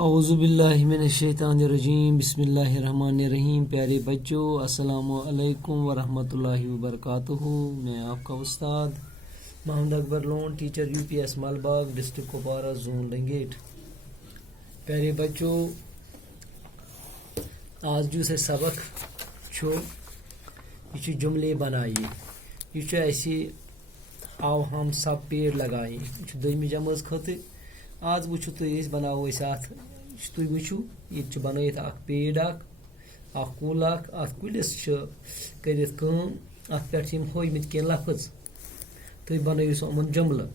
اعوذ باللہ من الشیطان الرجیم بسم اللہ الرحمن الرحیم. پیارے بچوں السلام علیکم ورحمۃ اللہ وبرکاتہ. میں آپ کا استاد Mohammad Akbar Lone teacher UPS Malbagh district Kupwara zone Langate. پیارے بچوں آج جو سے سبق چھو یہ جملے بنائیے. یہ ایسے آو ہم سب پیڑ لگائیں یہ دویمہِ جمٲژ خٲطرٕ. آج وچھو تُہۍ أسۍ بناوو أسۍ اتھ تُہۍ وچھو ییٚتہِ چھُ بنٲیِتھ اکھ پیڑ اکھ کُل اتھ کُلِس چھِ کٔرِتھ کٲم اتھ پٮ۪ٹھ چھِ یِم ہویمٕتۍ کینٛہہ لفظ. تُہۍ بنٲیِو سُہ یِمن جملہٕ.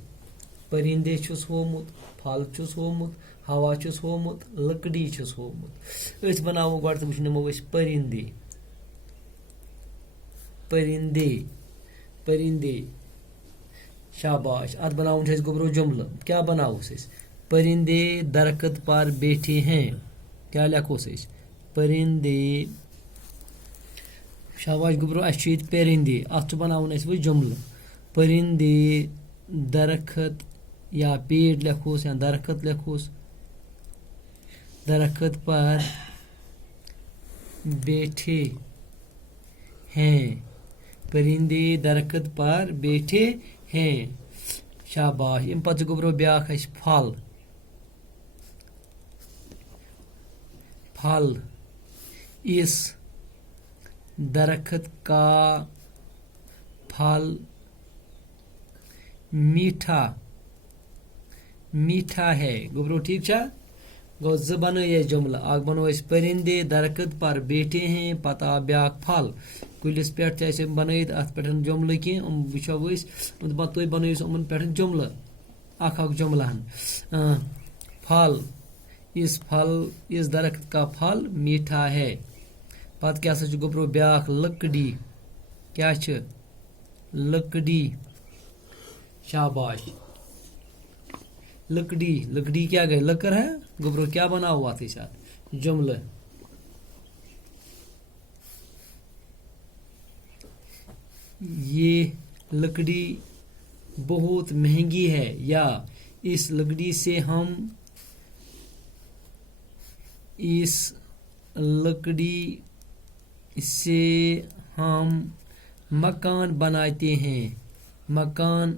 پٔرِندے چھُس ہومُت، پھل چھُس ہومُت، ہوا چھُس ہومُت، لٔکڑی چھُس ہومُت. أسۍ بناوو گۄڈٕ تہٕ وٕچھ نِمو أسۍ پٔرِندے. پٔرِندے پٔرِندے شاباش. اتھ بناوُن چھُ اَسہِ گوٚبرو جملہٕ. کیٛاہ بناووس أسۍ؟ پرندے درخت پر بیٹھے ہیں. کیا لیکھوس أسۍ؟ پرندے. شاباش گوبرو اَسہِ چھُ ییٚتہِ پرندے. اتھ چھُ بناوُن اَسہِ وۄنۍ جملہٕ. پرندے درخت یا پیڑ لیکھوس یا درخت لیکھوس. درخت پر بیٹھے ہیں. پرندے درخت پر بیٹھے ہیں. شاباش. ام پتہٕ چھُ گوبرو بیاکھ اَسہِ پھل. پھل. اس درخت کا پھل میٹھا میٹھا ہے. گوبرو ٹھیک چھا؟ گو زٕ بنٲے اَسہِ جملہٕ. اکھ بنوو اَسہِ پرندے درخت پر بیٹھے ہیں. پتہٕ آو بیاکھ پھل. کُلِس پٮ۪ٹھ چھِ اَسہِ بنٲیِتھ اتھ پٮ۪ٹھ جملہٕ کینٛہہ وٕچھو أسۍ. پتہٕ تُہۍ بنٲیِو سُہ یِمن پٮ۪ٹھ جملہٕ اکھ جملہٕ ہن. پھل اس درخت کا پھل میٹھا ہے. پتہٕ کیٛاہ سا چھُ گوبرو بیاکھ لٔکڑی. کیٛاہ چھِ؟ لٔکڑی. شاباش. لٔکڑی. لٔکڑی کیا گئی؟ لٔکٕر ہے. گوبرو کیا بناوو اتھ أسۍ اتھ جملہٕ. یہ لکڑی بہت مہنگی ہے. یا اس لکڑی سے ہم مکان بناتے ہیں. مکان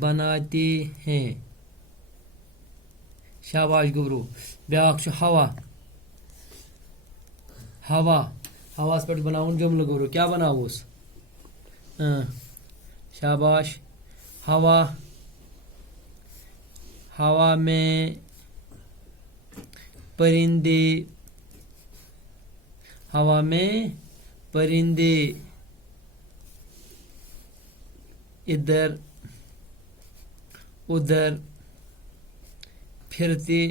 بناتے ہیں. شاباش گوبرو. بیاکھ چھُ ہوا. ہوا. ہواس پٮ۪ٹھ بناوُن جملہٕ گوبرو. کیا بناووس؟ شاباش. ہوا. ہوا میں پرندے. ہوا میں پرندے ادھر ادھر پھرتے.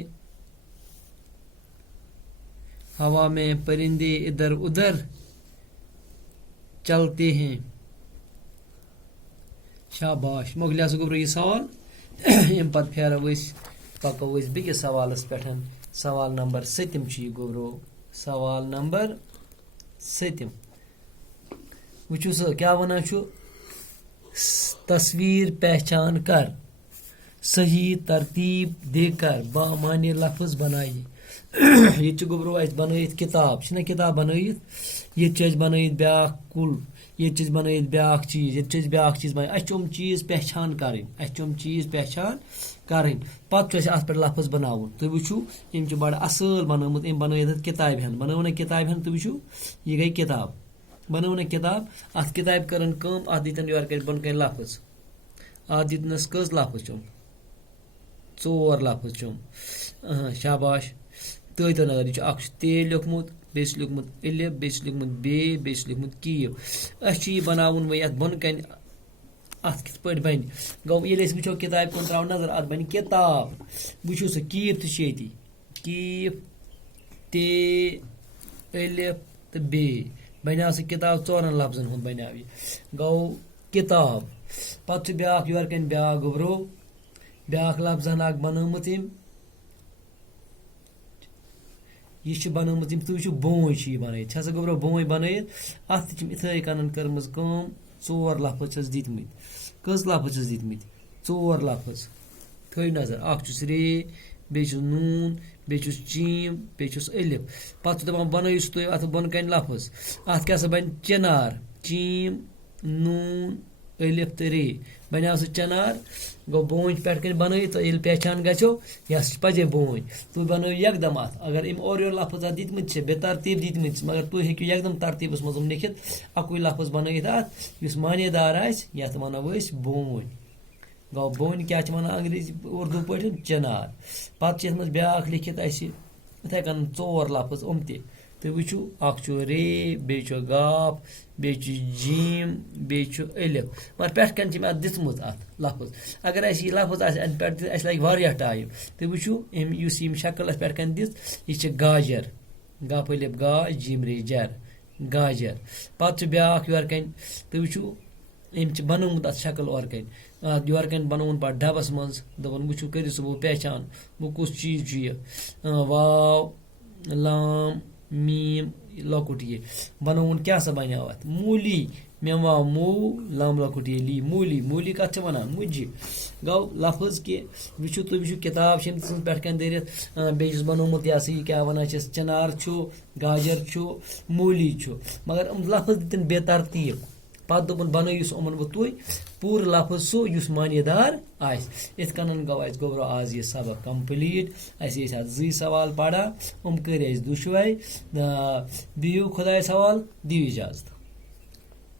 ہوا میں پرندے ادھر ادھر چلتے ہیں. شاباش. مۄکلیو سا گوبرو یہِ سوال. امہِ پتہٕ پھیرو أسۍ پکو أسۍ بیٚکِس سوالس پٮ۪ٹھ. سوال نمبر 7 چھُ یہِ گوبرو. سوال نمبر 7. وٕچھو سا کیٛاہ ونان چھُ. تصویر پہچان کر. صحیح ترتیب دے کر بامعنی لفظ بنائیے. ییٚتہِ چھُ گوبرو اَسہِ بنٲیِتھ کِتاب. چھِنہ کِتاب بنٲیِتھ؟ ییٚتہِ چھُ اَسہِ بنٲیِتھ بیاکھ کُل. ییٚتہِ چھِ اَسہِ بنٲیِتھ بیاکھ چیٖز. ییٚتہِ چھِ اَسہِ بیاکھ چیٖز بنٲیِتھ. اَسہِ چھِ یِم چیٖز پہچان کَرٕنۍ. اَسہِ چھِ یِم چیٖز پہچان کَرٕنۍ. پتہٕ چھُ اَسہِ اَتھ پٮ۪ٹھ لفظ بناوُن. تُہۍ وٕچھو أمۍ چھُ بڑٕ اصۭل بنٲومٕژ. أمۍ بنٲیِتھ اَتھ کِتابہِ ہن. بنٲو نہ کِتابہِ ہن. تُہۍ وٕچھو یہِ گٔے کِتاب. بنٲو نہ کِتاب. اَتھ کِتابہِ کٔرٕن کٲم. اَتھ دِتن یورٕ کٔرِتھ بۄنہٕ کَنۍ لفظ. اَتھ دِتنس کٔژ لفظ چھُم؟ 4 لفظ چھُم. شاباش. تٔتۍ نظر. یہِ چھُ اکھ چھُ تے لیوکھمُت. بیٚیہِ چھُ لیوکھمُت الف. بیٚیہِ چھُ لیوکھمُت ب. بیٚیہِ چھُ لیوکھمُت کیٖف. أسۍ چھُ یہِ بناوُن وۄنۍ یتھ بۄنہٕ کَنۍ. اتھ کِتھ پٲٹھۍ بنہِ؟ گوٚو ییٚلہِ أسۍ وٕچھو کِتابہِ کُن تراوو نظر اتھ بنہِ کِتاب. وٕچھو سا کیٖف تہِ چھُ ییٚتی. کیٖف تے الف تہٕ ب. بنیٛاو سُہ کِتاب 4 لفظن ہُنٛد بنیٛاو یہِ. گوٚو کِتاب. پتہٕ چھُ بیاکھ یورٕ کَنۍ بیاکھ گوبرو. بیاکھ لفظن اکھ بنٲومٕژ أمۍ. یہ بنٲومٕژ یِم. تُہۍ وٕچھِو بوٗنۍ چھِ یہِ بنٲیِتھ. چھےٚ سا گوبرو بوٗنۍ بنٲیِتھ. اتھ تہِ چھِم یِتھٕے کٔنن کٔرمٕژ کٲم. 4 لفظ چھس دِتمٕتۍ. کٔژ لفظ چھس دِتمٕتۍ؟ 4 لفظ. تھٲیِو نظر. اکھ چھُس رے. بیٚیہِ چھُس نوٗن. بیٚیہِ چھُس چیٖم بیٚیہِ چھُس ألِف پَتہٕ چھُ دَپان بَنٲیِو سا تُہۍ اَتھ بۄنہٕ کَنہِ لفظ اَتھ کیٛاہ سا بَنہِ چِنار چیٖم نوٗن ألِف تہٕ رے بَنیٛو سُہ چِنار گوٚو بوٗنۍ پٮ۪ٹھ کَنۍ بَنٲیِتھ ییٚلہِ پہچان گژھیو یہِ ہسا چھِ پَزے بوٗنۍ تُہۍ بَنٲیِو یَکدَم اَتھ اگر یِم اورٕ یورٕ لفظ اَتھ دِتمٕتۍ چھِ بے ترتیٖب دِتمٕتۍ چھِ مگر تُہۍ ہیٚکِو یَکدَم ترتیٖبَس منٛز لیکھِتھ اَکُے لفظ بَنٲیِتھ اَتھ یُس معنے دار آسہِ یَتھ وَنو أسۍ بوٗنۍ گوٚو بوٗنۍ کیٛاہ چھِ وَنان انگریزی اُردو پٲٹھۍ چِنار پَتہٕ چھِ یَتھ منٛز بیٛاکھ لیکھِتھ اَسہِ یِتھَے کٔنۍ 4 لفظ یِم تہِ تُہۍ وٕچھِو اَکھ چھُ رے بیٚیہِ چھُ گاف بیٚیہِ چھُ جیٖم بیٚیہِ چھُ ألِف مگر پٮ۪ٹھٕ کَنۍ چھِ مےٚ اَتھ دِژمٕژ اَتھ لفظ اگر اَسہِ یہِ لفظ آسہِ اَتہِ پٮ۪ٹھ اَسہِ لَگہِ واریاہ ٹایم تُہۍ وٕچھِو أمۍ یُس یِم شکٕل اَتھ پٮ۪ٹھ کَنۍ دِژ یہِ چھِ گاجر گاف ألِف گا جیٖم رے جر گاجر پَتہٕ چھُ بیٛاکھ یورٕ کَنۍ تُہۍ وٕچھِو أمۍ چھِ بَنٲومُت اَتھ شکٕل اورٕ کَنۍ اَتھ یورٕ کَنۍ بَنووُن پَتہٕ ڈَبَس منٛز دوٚپُن وٕچھِو کٔرِو سا بہٕ پہچان بہٕ کُس چیٖز چھُ یہِ واو لام میٖم لۄکُٹ یہِ بَنووُن کیٛاہ سا بَنیو اَتھ موٗلی مےٚ واو موٗ لام لۄکُٹ یہِ لی موٗلی موٗلی کَتھ چھِ وَنان مُجہِ گوٚو لفظ کہِ وٕچھِو تُہۍ وٕچھِو کِتاب چھِ أمۍ سٕنٛز پٮ۪ٹھ کَنۍ دٔرِتھ بیٚیہِ چھُس بَنوومُت یہِ ہسا یہِ کیٛاہ وَنان چھِس چِنار چھُ گاجر چھُ موٗلی چھُ مگر یِم لفظ دِتِن بے ترتیٖب پَتہٕ دوٚپُن بَنٲیِو سُہ یِمَن وۄنۍ تُہۍ پوٗرٕ لفظ سُہ یُس معنے دار آسہِ یِتھ کٔنۍ گوٚو اَسہِ گوٚبرو آز یہِ سبق کَمپٕلیٖٹ اَسہِ ٲسۍ اَتھ 2 سوال پَران یِم کٔرۍ اَسہِ دُشوَے بِہِو خۄدایَس حوال دِیِو اِجازت